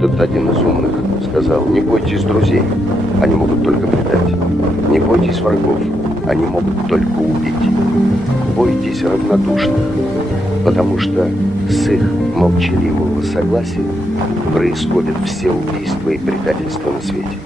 Тут один из умных сказал: не бойтесь друзей, они могут только предать. Не бойтесь врагов, они могут только убить. Бойтесь равнодушных, потому что с их молчаливого согласия происходят все убийства и предательства на свете.